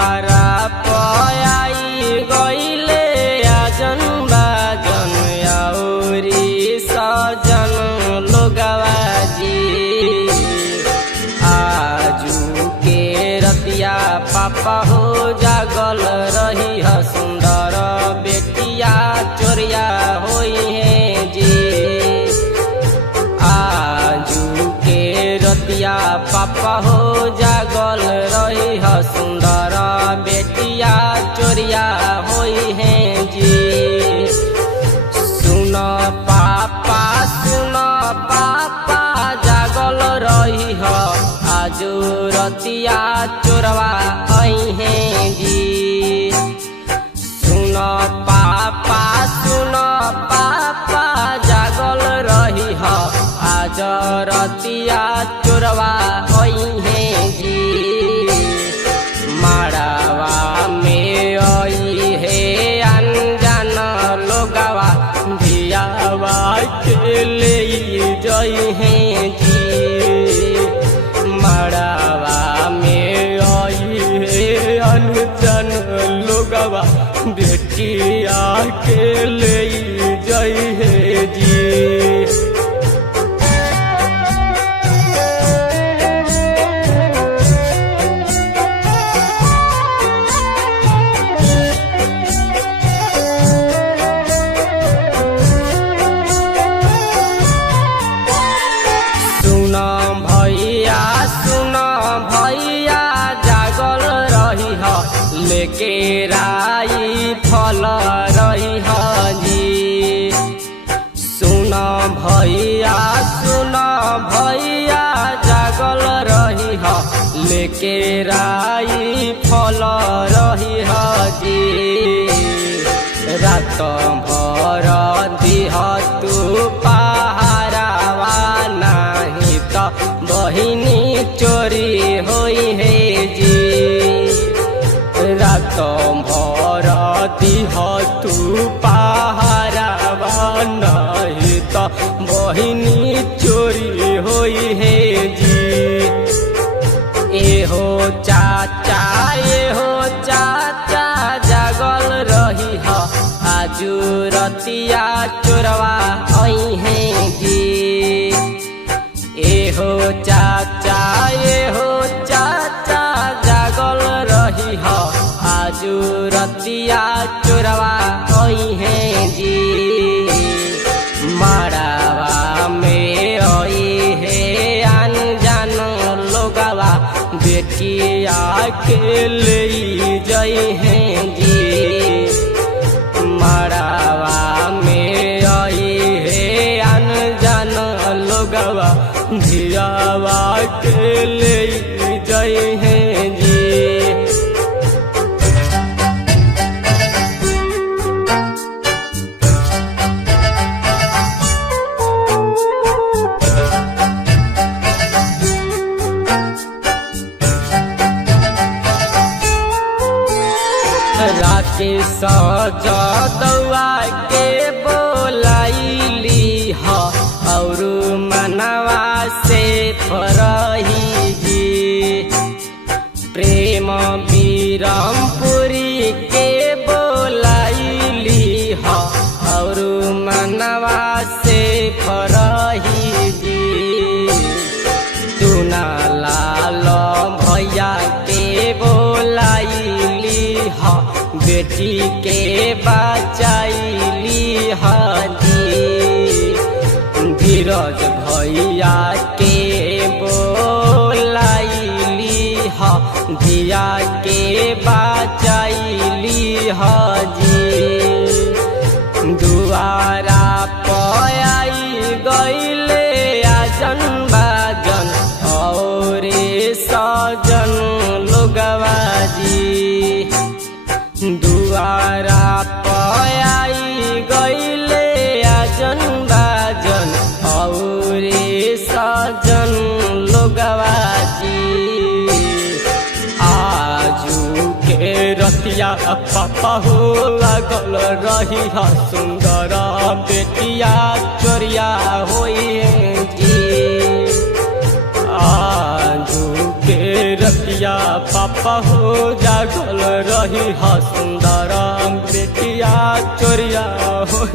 दुआरा पयाई गईले आजन बाजन औरी सजन लोगवा जी। आजू के रतिया पापा हो जागल रही है सुंदर बेटिया चोरिया होई है जी। आजू के रतिया पापा हो जागल रही है सुंदर बेटिया चोरिया होई है जी। सुन पापा जागल रही है आजू रतिया चोरवा आई है जी। सुन पापा जागल रही है आज रतिया चोरवा आई है जी। माड़ावा में आई है अनजान लोगवा धियावा के ले जई है जी। माड़ावा में आई है अनजान लोगवा बेटिया के ले जई है जी। लेके राई फल रही है जी। सुन भैया जागल रही है लेके राई फल रही है जी। रात भर दिह तू पहारावा नहीं तो बहिनी चोरी होई है जी। रात भर दिह तू पहारावा नहीं तो बहिनी चोरी होई है जी। एहो चाचा जागल रही है आजू रतिया चोरवा आई है जी। एहो चाचा जागल रही है आजू रतिया चोरवा आई है जी। माड़ावा में आई है अनजान लोगवा बेटिया के ले जई है जी। माड़ावा में आई है अनजान लोगवा धियावा के ले जई है जी। राकेश जदुआ के बोलाइली ह और मनवा से फरही जी। प्रेम बीरमपुरी के बोलाइली ह और मनवा से फरही जी। दुना लाल भैया के बोलाइली ह बेटी के बचाइली हजी। धीरज भैया के बोलाइली ह धिया के बचाइली हजी। दुआरा पयाई गईले आजन बाजन और सजन लोगवा जी। दुआरा पयाई गईले आजन बाजन और सजन लोगवा जी। आजू के रतिया पापा हो लागल रही है सुंदर बेटिया चोरिया होई जी। आजू के रतिया पापा हो जागल रही हा सुंदर बेटिया चोरिया हो